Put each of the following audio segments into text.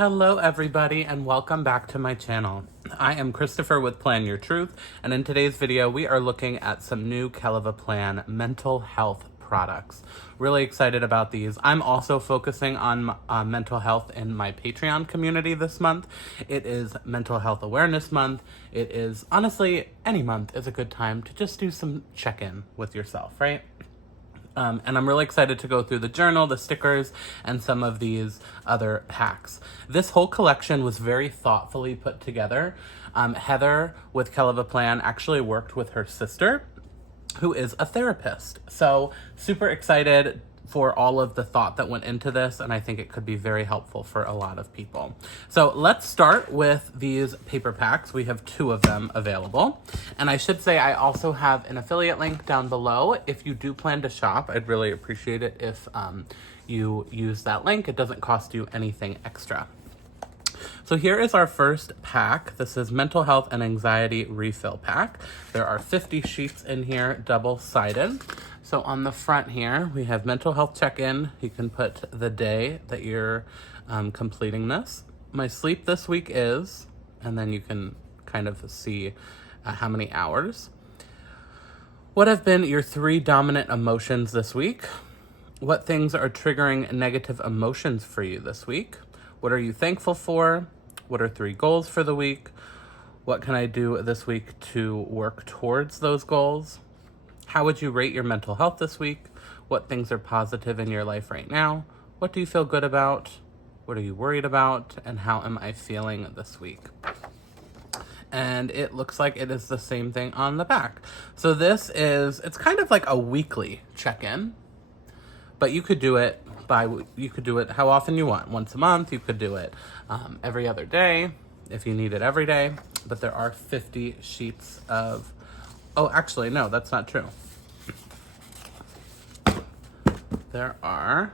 Hello everybody and welcome back to my channel. I am Christopher with Plan Your Truth, and in today's video we are looking at some new Kell Plan mental health products. Really excited about these. I'm also focusing on mental health in my Patreon community this month. It is Mental Health Awareness Month. It is, honestly, any month is a good time to just do some check-in with yourself, right? And I'm really excited to go through the journal, the stickers, and some of these other packs. This whole collection was very thoughtfully put together. Heather with Kell Plan actually worked with her sister, who is a therapist. So super excited for all of the thought that went into this, and I think it could be very helpful for a lot of people. So let's start with these paper packs. We have 2 of them available. And I should say I also have an affiliate link down below. If you do plan to shop, I'd really appreciate it if you use that link. It doesn't cost you anything extra. So here is our first pack. This is Mental Health and Anxiety Refill Pack. There are 50 sheets in here, double-sided. So on the front here, we have mental health check-in. You can put the day that you're completing this. My sleep this week is, and then you can kind of see how many hours. What have been your 3 dominant emotions this week? What things are triggering negative emotions for you this week? What are you thankful for? What are 3 goals for the week? What can I do this week to work towards those goals? How would you rate your mental health this week? What things are positive in your life right now? What do you feel good about? What are you worried about? And how am I feeling this week? And it looks like it is the same thing on the back. So it's kind of like a weekly check-in, but you could do it how often you want. Once a month, you could do it every other day if you need it every day. But there are 50 sheets of, oh, actually, no, that's not true. There are,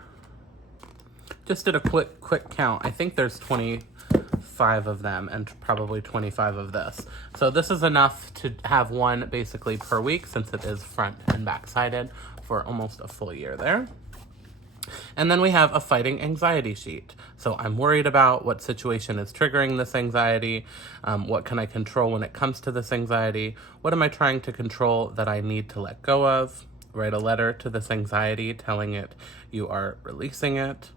just did a quick count. I think there's 25 of them and probably 25 of this. So this is enough to have one basically per week, since it is front and back sided, for almost a full year there. And then we have a fighting anxiety sheet. So I'm worried about what situation is triggering this anxiety. What can I control when it comes to this anxiety? What am I trying to control that I need to let go of? Write a letter to this anxiety telling it you are releasing it.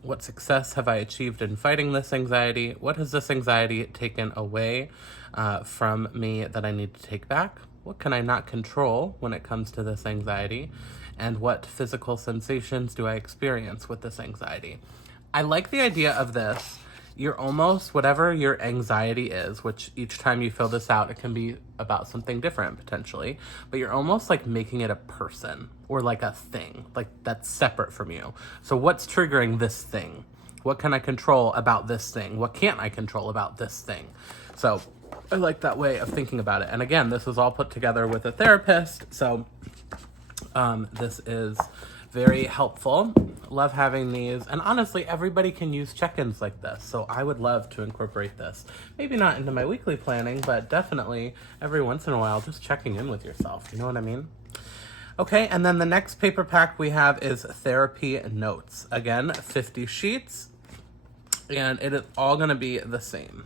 What success have I achieved in fighting this anxiety? What has this anxiety taken away from me that I need to take back? What can I not control when it comes to this anxiety? And what physical sensations do I experience with this anxiety? I like the idea of this. You're almost, whatever your anxiety is, which each time you fill this out, it can be about something different potentially, but you're almost like making it a person or like a thing, like that's separate from you. So what's triggering this thing? What can I control about this thing? What can't I control about this thing? So I like that way of thinking about it. And again, this was all put together with a therapist, so this is very helpful. Love having these. And honestly, everybody can use check-ins like this. So I would love to incorporate this. Maybe not into my weekly planning, but definitely every once in a while, just checking in with yourself. You know what I mean? Okay, and then the next paper pack we have is therapy notes. Again, 50 sheets. And it is all going to be the same.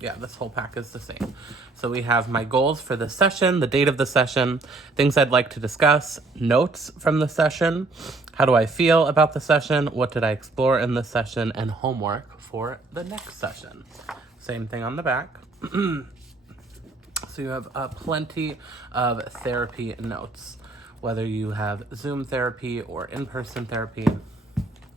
Yeah, this whole pack is the same. So we have my goals for the session, the date of the session, things I'd like to discuss, notes from the session, how do I feel about the session, what did I explore in the session, and homework for the next session. Same thing on the back. So you have plenty of therapy notes, whether you have Zoom therapy or in-person therapy.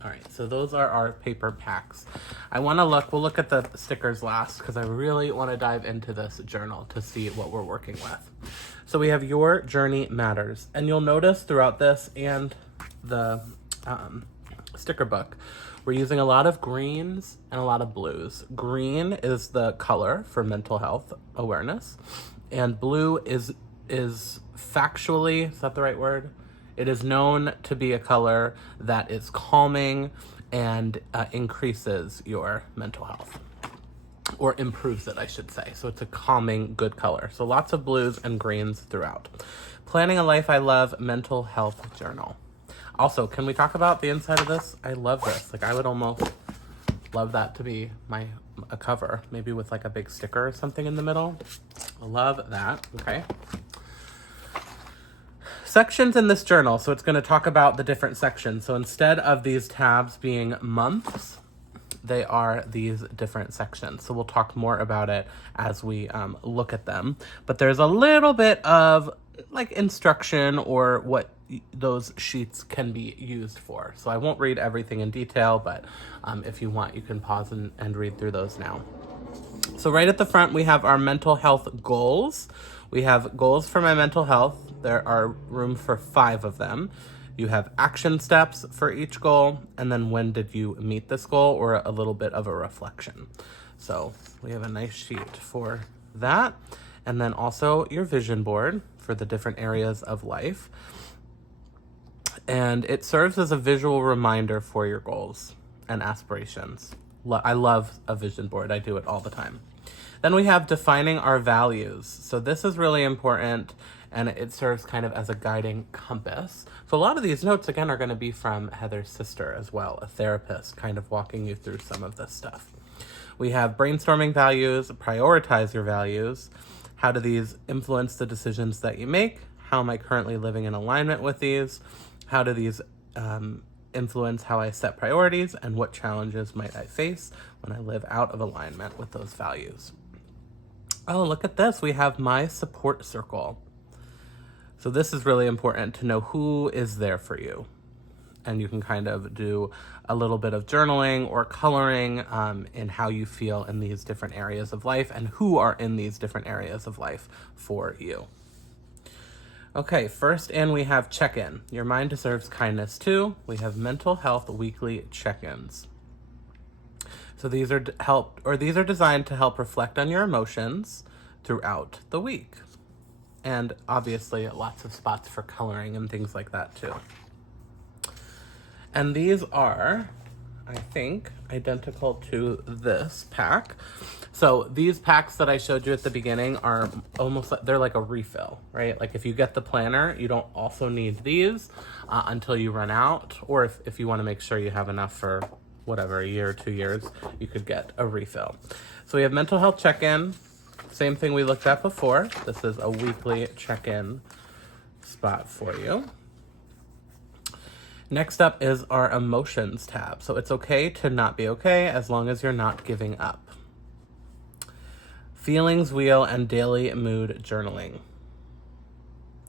All right, so those are our paper packs. We'll look at the stickers last because I really want to dive into this journal to see what we're working with. So we have Your Journey Matters, and you'll notice throughout this and the sticker book, we're using a lot of greens and a lot of blues. Green is the color for mental health awareness, and blue is factually, is that the right word? It is known to be a color that is calming and increases your mental health, or improves it, I should say. So it's a calming, good color. So lots of blues and greens throughout. Planning a Life I Love Mental Health Journal. Also, can we talk about the inside of this? I love this. Like, I would almost Love that to be a cover, maybe with like a big sticker or something in the middle. Love that. Okay. Sections in this journal. So it's going to talk about the different sections. So instead of these tabs being months, they are these different sections. So we'll talk more about it as we look at them. But there's a little bit of like instruction or what those sheets can be used for. So I won't read everything in detail, but if you want, you can pause and read through those now. So right at the front, we have our mental health goals. We have goals for my mental health. There are room for 5 of them. You have action steps for each goal, and then when did you meet this goal, or a little bit of a reflection. So we have a nice sheet for that. And then also your vision board for the different areas of life. And it serves as a visual reminder for your goals and aspirations. I love a vision board. I do it all the time. Then we have defining our values. So this is really important, and it serves kind of as a guiding compass. So a lot of these notes, again, are going to be from Heather's sister as well, a therapist, kind of walking you through some of this stuff. We have brainstorming values, prioritize your values. How do these influence the decisions that you make? How am I currently living in alignment with these? How do these influence how I set priorities? And what challenges might I face when I live out of alignment with those values? Oh, look at this. We have my support circle. So this is really important to know who is there for you. And you can kind of do a little bit of journaling or coloring in how you feel in these different areas of life and who are in these different areas of life for you. Okay, first in we have check-in. Your mind deserves kindness too. We have mental health weekly check-ins. So these are designed to help reflect on your emotions throughout the week. And obviously lots of spots for coloring and things like that too. And these are, I think, identical to this pack. So these packs that I showed you at the beginning are they're like a refill, right? Like if you get the planner, you don't also need these until you run out. Or if you want to make sure you have enough for whatever, a year or 2 years, you could get a refill. So we have mental health check-in. Same thing we looked at before. This is a weekly check-in spot for you. Next up is our emotions tab. So it's okay to not be okay as long as you're not giving up. Feelings wheel and daily mood journaling.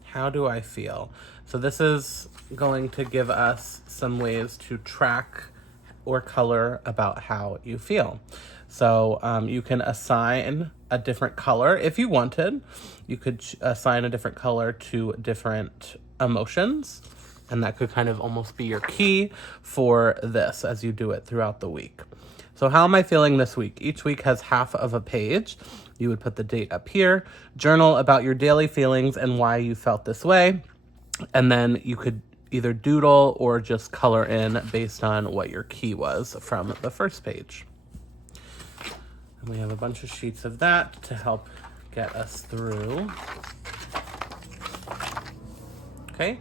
How do I feel? So this is going to give us some ways to track or color about how you feel. So you can assign a different color if you wanted. You could assign a different color to different emotions. And that could kind of almost be your key for this as you do it throughout the week. So how am I feeling this week? Each week has half of a page. You would put the date up here, journal about your daily feelings and why you felt this way. And then you could either doodle or just color in based on what your key was from the first page. And we have a bunch of sheets of that to help get us through. Okay.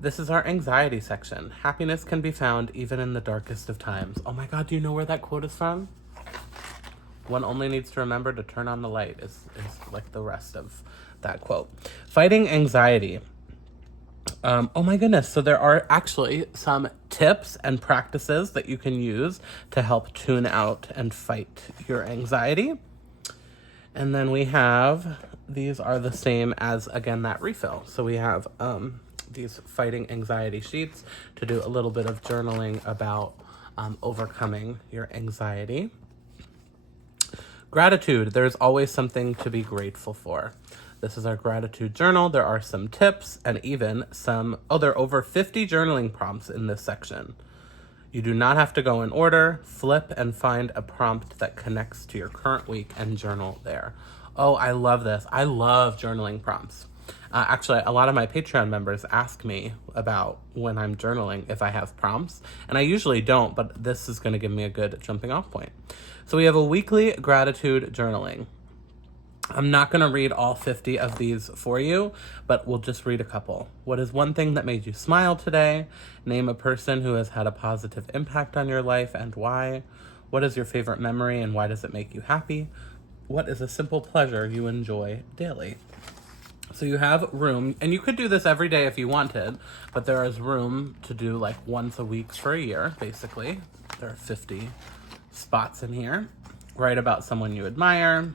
This is our anxiety section. Happiness can be found even in the darkest of times. Oh my God, do you know where that quote is from? One only needs to remember to turn on the light is like the rest of that quote. Fighting anxiety. Oh my goodness. So there are actually some tips and practices that you can use to help tune out and fight your anxiety. And then we have, these are the same as, again, that refill. So we have these fighting anxiety sheets to do a little bit of journaling about overcoming your anxiety. Gratitude. There's always something to be grateful for. This is our gratitude journal. There are some tips and even some, there are over 50 journaling prompts in this section. You do not have to go in order. Flip and find a prompt that connects to your current week and journal there. Oh, I love this. I love journaling prompts. Actually, a lot of my Patreon members ask me about when I'm journaling if I have prompts, and I usually don't, but this is going to give me a good jumping off point. So we have a weekly gratitude journaling. I'm not going to read all 50 of these for you, but we'll just read a couple. What is one thing that made you smile today? Name a person who has had a positive impact on your life and why. What is your favorite memory and why does it make you happy? What is a simple pleasure you enjoy daily? So you have room, and you could do this every day if you wanted, but there is room to do like once a week for a year, basically. There are 50 spots in here. Write about someone you admire.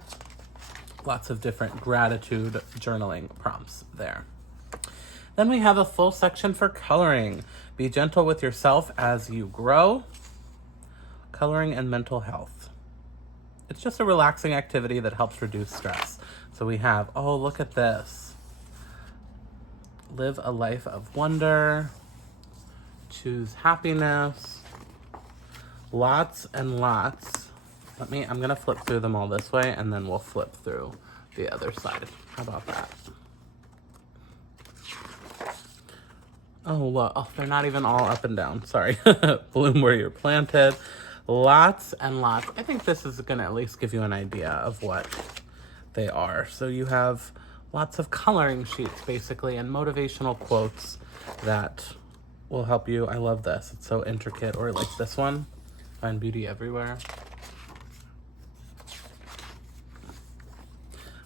Lots of different gratitude journaling prompts there. Then we have a full section for coloring. Be gentle with yourself as you grow. Coloring and mental health. It's just a relaxing activity that helps reduce stress. So we have, oh, look at this. Live a life of wonder. Choose happiness. Lots and lots. I'm gonna flip through them all this way and then we'll flip through the other side. How about that? Oh, look, oh, they're not even all up and down, sorry. Bloom where you're planted. Lots and lots. I think this is gonna at least give you an idea of what they are. So you have lots of coloring sheets basically and motivational quotes that will help you. I love this, it's so intricate. Or like this one, find beauty everywhere.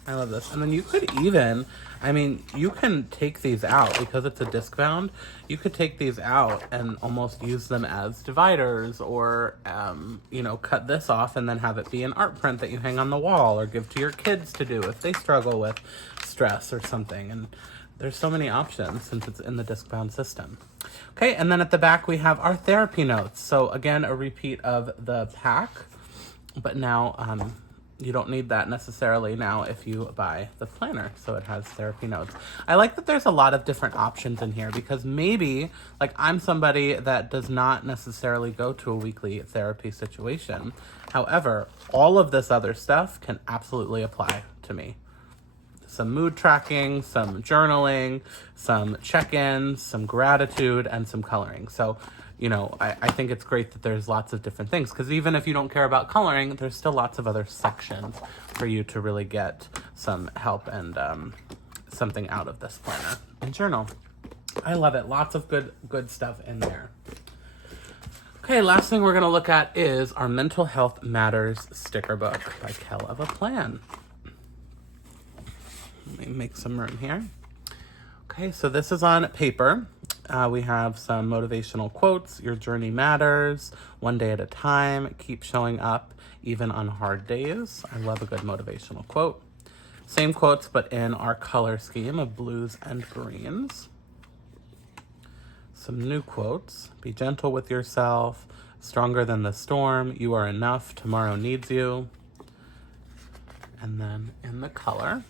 I love this. And then you could even, you can take these out because it's a disc bound. You could take these out and almost use them as dividers or, cut this off and then have it be an art print that you hang on the wall or give to your kids to do if they struggle with stress or something. And there's so many options since it's in the disc bound system. Okay, and then at the back we have our therapy notes. So again, a repeat of the pack, but now, you don't need that necessarily now if you buy the planner. So it has therapy notes. I like that there's a lot of different options in here because maybe, like, I'm somebody that does not necessarily go to a weekly therapy situation. However, all of this other stuff can absolutely apply to me. Some mood tracking, some journaling, some check-ins, some gratitude, and some coloring. So, I think it's great that there's lots of different things because even if you don't care about coloring, there's still lots of other sections for you to really get some help and something out of this planner and journal. I love it. Lots of good stuff in there. Okay, last thing we're going to look at is our Mental Health Matters sticker book by Kell of a Plan. Let me make some room here. Okay, so this is on paper. We have some motivational quotes. Your journey matters. One day at a time. Keep showing up even on hard days. I love a good motivational quote. Same quotes, but in our color scheme of blues and greens. Some new quotes. Be gentle with yourself. Stronger than the storm. You are enough. Tomorrow needs you. And then in the color.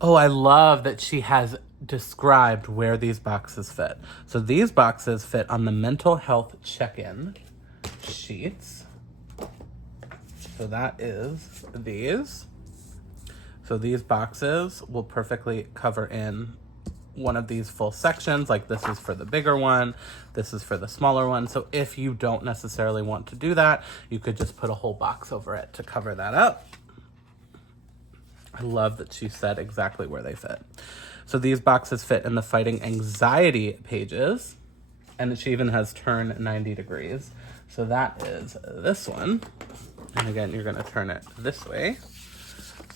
Oh, I love that she has described where these boxes fit. So these boxes fit on the mental health check-in sheets. So that is these. So these boxes will perfectly cover in one of these full sections. Like this is for the bigger one, this is for the smaller one. So if you don't necessarily want to do that, you could just put a whole box over it to cover that up. I love that she said exactly where they fit. So these boxes fit in the fighting anxiety pages, and she even has turn 90 degrees. So that is this one. And again, you're gonna turn it this way.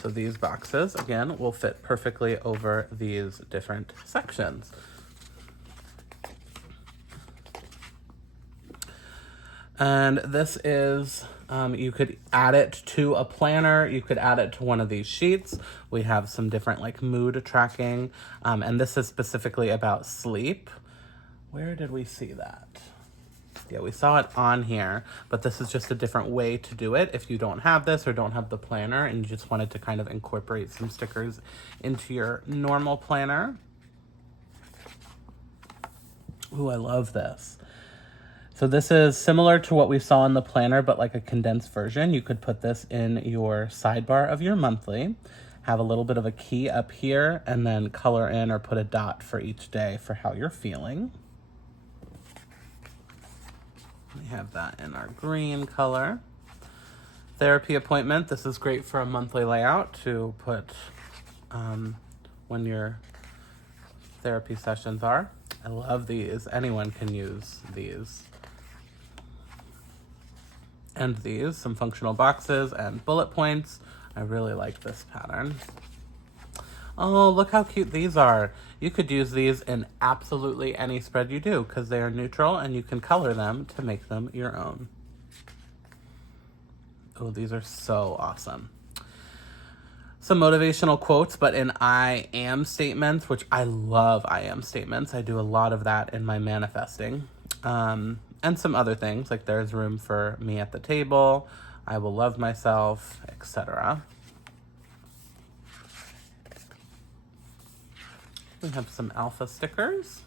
So these boxes, again, will fit perfectly over these different sections. And this is, you could add it to a planner. You could add it to one of these sheets. We have some different like mood tracking. And this is specifically about sleep. Where did we see that? Yeah, we saw it on here, but this is just a different way to do it. If you don't have this or don't have the planner and you just wanted to kind of incorporate some stickers into your normal planner. Ooh, I love this. So this is similar to what we saw in the planner, but like a condensed version. You could put this in your sidebar of your monthly, have a little bit of a key up here, and then color in or put a dot for each day for how you're feeling. We have that in our green color. therapy appointment. This is great for a monthly layout to put when your therapy sessions are. I love these. Anyone can use these. And these, some functional boxes and bullet points. I really like this pattern. Oh, look how cute these are. You could use these in absolutely any spread you do because they are neutral and you can color them to make them your own. Oh, these are so awesome. Some motivational quotes, but in I am statements, which I love I am statements. I do a lot of that in my manifesting. And some other things, like there's room for me at the table, I will love myself, etc. We have some alpha stickers.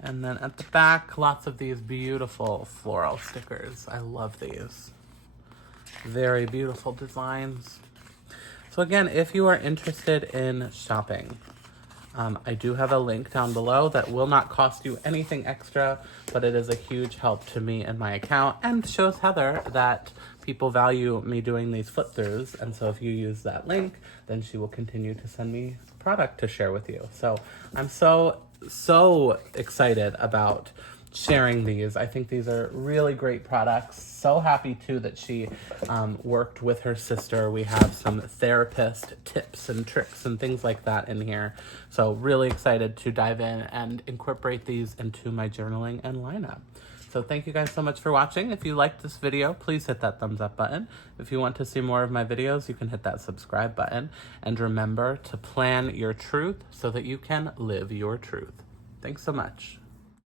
And then at the back, lots of these beautiful floral stickers. I love these. Very beautiful designs. So again, if you are interested in shopping, I do have a link down below that will not cost you anything extra, but it is a huge help to me and my account and shows Heather that people value me doing these flip throughs. And so if you use that link, then she will continue to send me product to share with you. So I'm so excited about sharing these. I think these are really great products. So happy too that she worked with her sister. We have some therapist tips and tricks and things like that in here. So really excited to dive in and incorporate these into my journaling and lineup. So thank you guys so much for watching. If you liked this video, please hit that thumbs up button. If you want to see more of my videos, you can hit that subscribe button. And remember to plan your truth so that you can live your truth. Thanks so much.